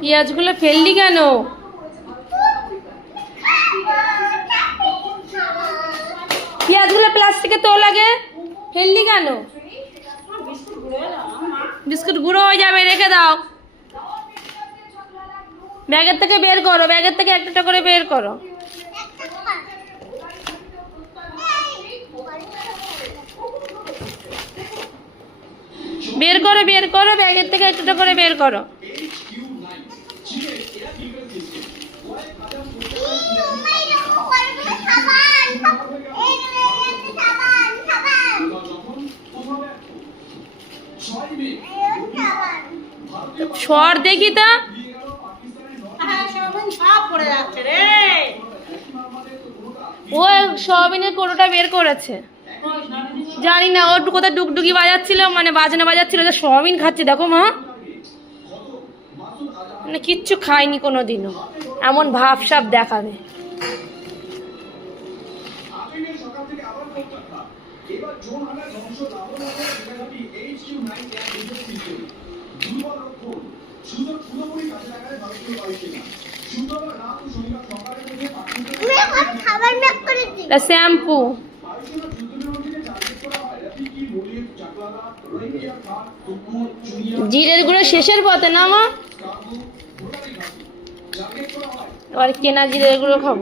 পেঁয়াজগুলো ফেললি কেন? পেঁয়াজগুলো প্লাস্টিকে তো লাগে, ফেললি কেন? বিস্কুট গুঁড়ো হয়ে যাবে, রেখে দাও। ব্যাগের থেকে বের করো, ব্যাগের থেকে একটা করে বের করো। বের করো, বের করো, ব্যাগের থেকে একটা করে বের করো। সর দেখি তা। ও সয়াবিনের কোটোটা বের করেছে, জানি না ও কোথায় ডুগডুগি বাজাচ্ছিল, মানে বাজনা বাজাচ্ছিল যে সয়াবিন খাচ্ছে। দেখো মা, মানে কিচ্ছু খায়নি কোনোদিনও, এমন ভাব সাপ দেখাবে। শ্যাম্পু জিরের গুঁড়ো শেষের পথে না মা, আর কেনা জিরের গুঁড়ো খাবো।